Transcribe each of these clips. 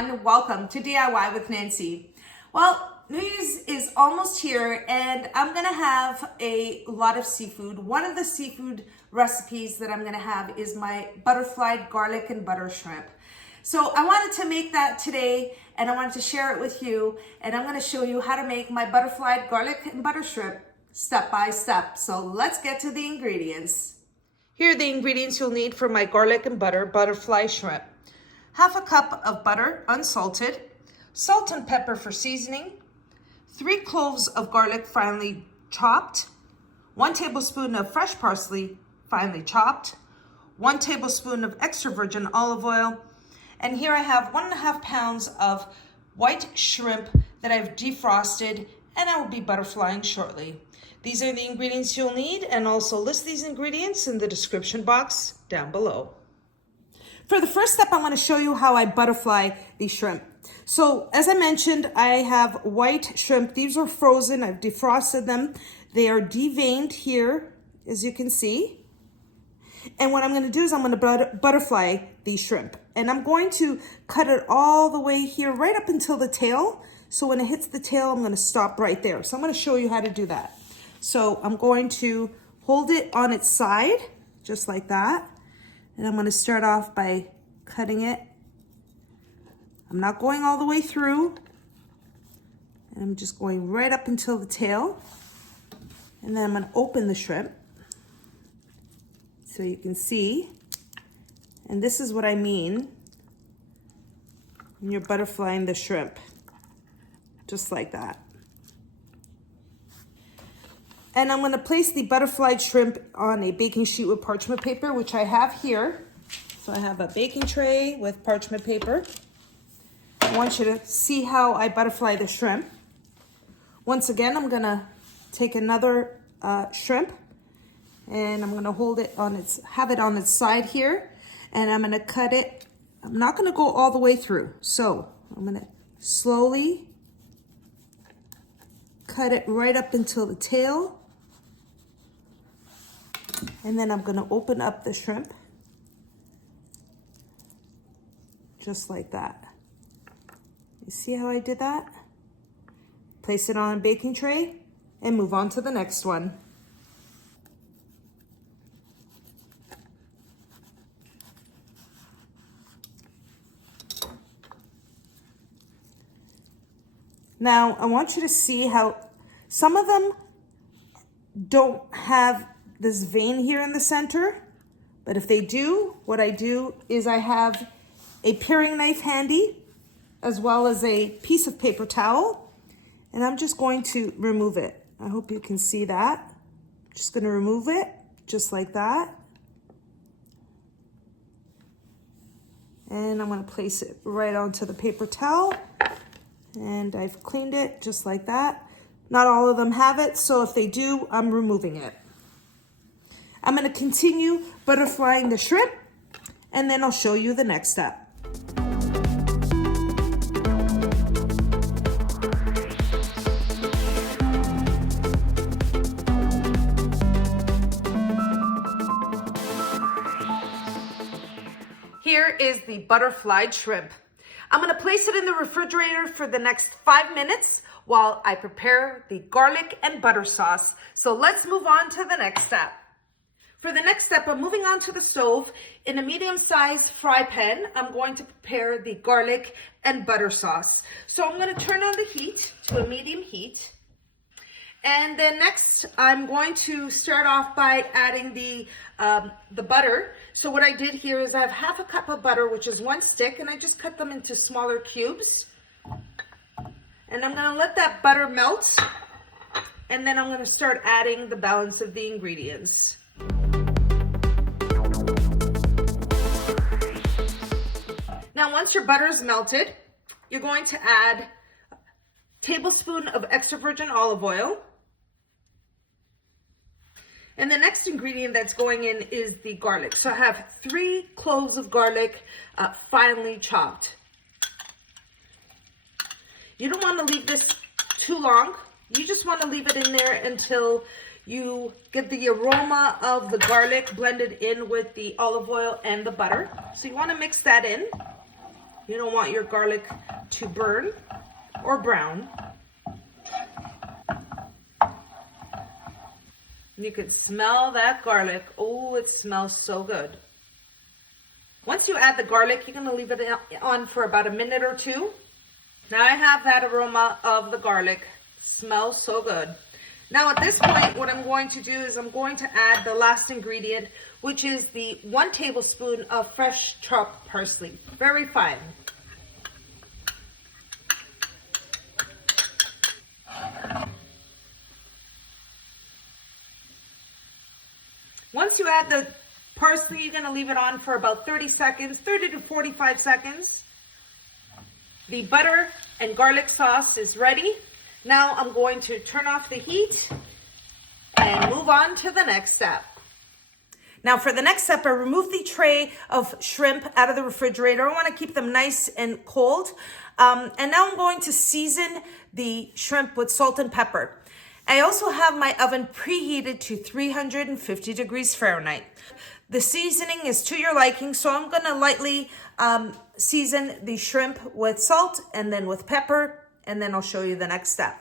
everyone, welcome to DIY with Nancy. Well, New Year's is almost here and I'm gonna have a lot of seafood. One of the seafood recipes that I'm gonna have is my butterflied garlic and butter shrimp. So I wanted to make that today and I wanted to share it with you, and I'm gonna show you how to make my butterflied garlic and butter shrimp step by step. So let's get to the ingredients. Here are the ingredients you'll need for my garlic and butter butterfly shrimp. Half a cup of butter, unsalted, salt and pepper for seasoning, 3 cloves of garlic finely chopped, 1 tablespoon of fresh parsley finely chopped, 1 tablespoon of extra virgin olive oil, and here I have 1.5 pounds of white shrimp that I've defrosted and I will be butterflying shortly. These are the ingredients you'll need, and also list these ingredients in the description box down below. For the first step, I'm going to show you how I butterfly these shrimp. So as I mentioned, I have white shrimp. These are frozen. I've defrosted them. They are deveined here, as you can see. And what I'm going to do is I'm going to butterfly these shrimp. And I'm going to cut it all the way here, right up until the tail. So when it hits the tail, I'm going to stop right there. So I'm going to show you how to do that. So I'm going to hold it on its side, just like that. And I'm going to start off by cutting it. I'm not going all the way through. And I'm just going right up until the tail. And then I'm going to open the shrimp so you can see. And this is what I mean when you're butterflying the shrimp, just like that. And I'm going to place the butterflied shrimp on a baking sheet with parchment paper, which I have here. So I have a baking tray with parchment paper. I want you to see how I butterfly the shrimp. Once again, I'm going to take another shrimp and I'm going to hold it on have it on its side here, and I'm going to cut it. I'm not going to go all the way through. So I'm going to slowly cut it right up until the tail. And then I'm going to open up the shrimp, just like that. You see how I did that? Place it on a baking tray and move on to the next one. Now, I want you to see how some of them don't have this vein here in the center, but if they do, what I do is I have a paring knife handy, as well as a piece of paper towel, and I'm just going to remove it. I hope you can see that. I'm just going to remove it, just like that. And I'm going to place it right onto the paper towel. And I've cleaned it just like that. Not all of them have it, so if they do, I'm removing it. I'm going to continue butterflying the shrimp, and then I'll show you the next step. Here is the butterflied shrimp. I'm going to place it in the refrigerator for the next 5 minutes while I prepare the garlic and butter sauce. So let's move on to the next step. For the next step, I'm moving on to the stove. In a medium-sized fry pan, I'm going to prepare the garlic and butter sauce. So I'm going to turn on the heat to a medium heat. And then next, I'm going to start off by adding the butter. So what I did here is I have half a cup of butter, which is 1 stick, and I just cut them into smaller cubes. And I'm going to let that butter melt, and then I'm going to start adding the balance of the ingredients. Now, once your butter is melted, you're going to add a tablespoon of extra virgin olive oil. And the next ingredient that's going in is the garlic. So I have 3 cloves of garlic, finely chopped. You don't want to leave this too long. You just want to leave it in there until you get the aroma of the garlic blended in with the olive oil and the butter. So you want to mix that in. You don't want your garlic to burn or brown. You can smell that garlic. Oh, it smells so good. Once you add the garlic, you're gonna leave it on for about a minute or two. Now I have that aroma of the garlic. Smells so good. Now at this point, what I'm going to do is I'm going to add the last ingredient, which is the 1 tablespoon of fresh chopped parsley. Very fine. Once you add the parsley, you're gonna leave it on for about 30 seconds, 30 to 45 seconds. The butter and garlic sauce is ready. Now I'm going to turn off the heat and move on to the next step. Now for the next step, I remove the tray of shrimp out of the refrigerator. I want to keep them nice and cold. And now I'm going to season the shrimp with salt and pepper. I also have my oven preheated to 350 degrees Fahrenheit. The seasoning is to your liking, so I'm going to lightly season the shrimp with salt and then with pepper, and then I'll show you the next step.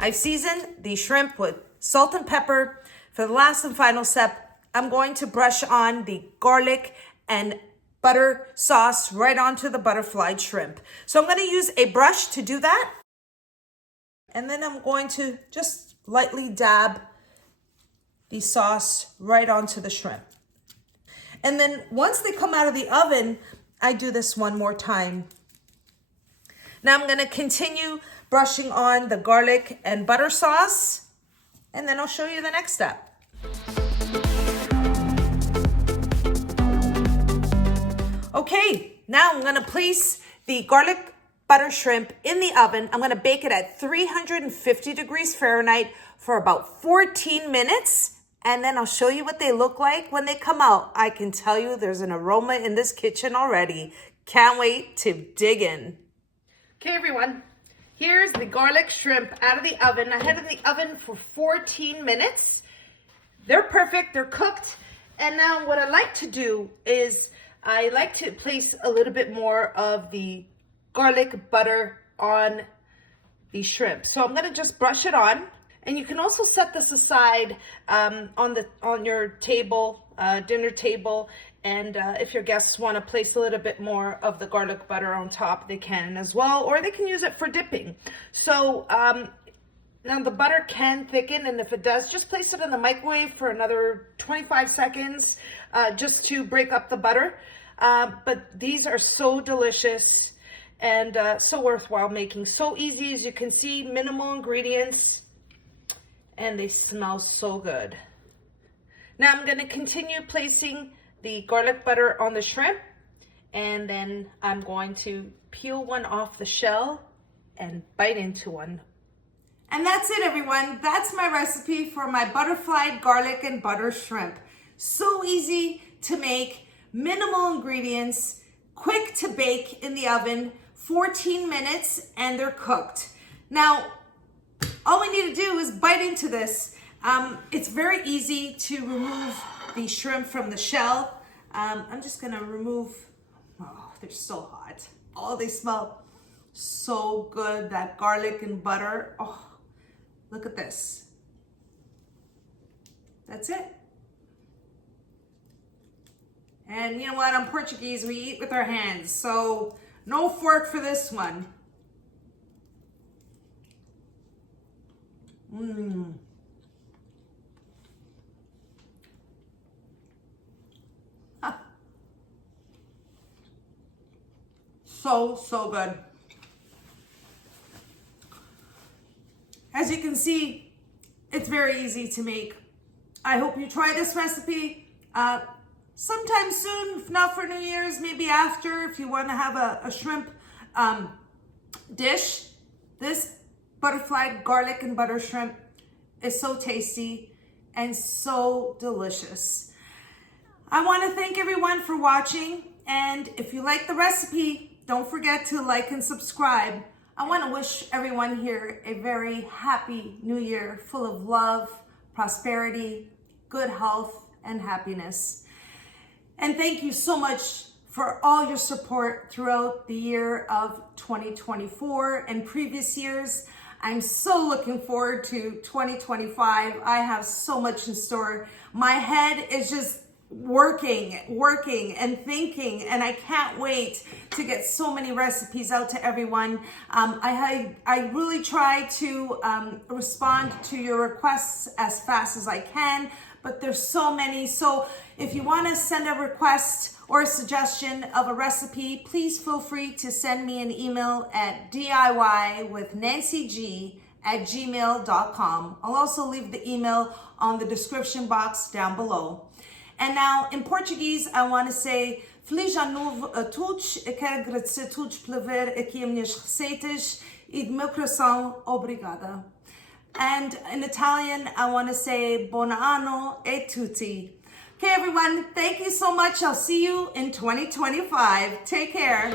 I've seasoned the shrimp with salt and pepper. For the last and final step, I'm going to brush on the garlic and butter sauce right onto the butterflied shrimp. So I'm going to use a brush to do that. And then I'm going to just lightly dab the sauce right onto the shrimp. And then once they come out of the oven, I do this one more time. Now I'm going to continue brushing on the garlic and butter sauce, and then I'll show you the next step. Okay, now I'm going to place the garlic butter shrimp in the oven. I'm going to bake it at 350 degrees Fahrenheit for about 14 minutes. And then I'll show you what they look like when they come out. I can tell you there's an aroma in this kitchen already. Can't wait to dig in. Okay, everyone. Here's the garlic shrimp out of the oven. I had it in the oven for 14 minutes. They're perfect. They're cooked. And now what I like to do is I like to place a little bit more of the garlic butter on the shrimp. So I'm going to just brush it on. And you can also set this aside on your table, dinner table, and if your guests want to place a little bit more of the garlic butter on top, they can as well, or they can use it for dipping. So now the butter can thicken, and if it does, just place it in the microwave for another 25 seconds just to break up the butter. But these are so delicious and so worthwhile making. So easy, as you can see, minimal ingredients. And they smell so good. Now I'm going to continue placing the garlic butter on the shrimp, and then I'm going to peel one off the shell and bite into one. And that's it, everyone. That's my recipe for my butterflied garlic and butter shrimp. So easy to make, minimal ingredients, quick to bake in the oven, 14 minutes, and they're cooked. Now, all we need to do is bite into this. It's very easy to remove the shrimp from the shell. I'm just gonna remove, oh, they're so hot. Oh, they smell so good, that garlic and butter. Oh, look at this. That's it. And you know what, I'm Portuguese, we eat with our hands, so no fork for this one. Mmm. Huh. So good. As you can see, it's very easy to make. I hope you try this recipe sometime soon, if not for New Year's, maybe after, if you want to have a shrimp dish. This butterflied garlic and butter shrimp is so tasty and so delicious. I want to thank everyone for watching, and if you like the recipe, don't forget to like and subscribe. I want to wish everyone here a very happy new year, full of love, prosperity, good health and happiness. And thank you so much for all your support throughout the year of 2024 and previous years. I'm so looking forward to 2025. I have so much in store. My head is just working and thinking, and I can't wait to get so many recipes out to everyone. I really try to respond to your requests as fast as I can, but there's so many. So if you want to send a request or a suggestion of a recipe, please feel free to send me an email at DIYwithnancyg@gmail.com. I'll also leave the email on the description box down below. And now in Portuguese, I want to say Feliz Ano Novo a todos. Eu quero agradecer a todos por ver aqui as minhas receitas e do meu coração, obrigada. And in Italian, I want to say Buon anno e tutti. Okay, everyone, thank you so much. I'll see you in 2025. Take care.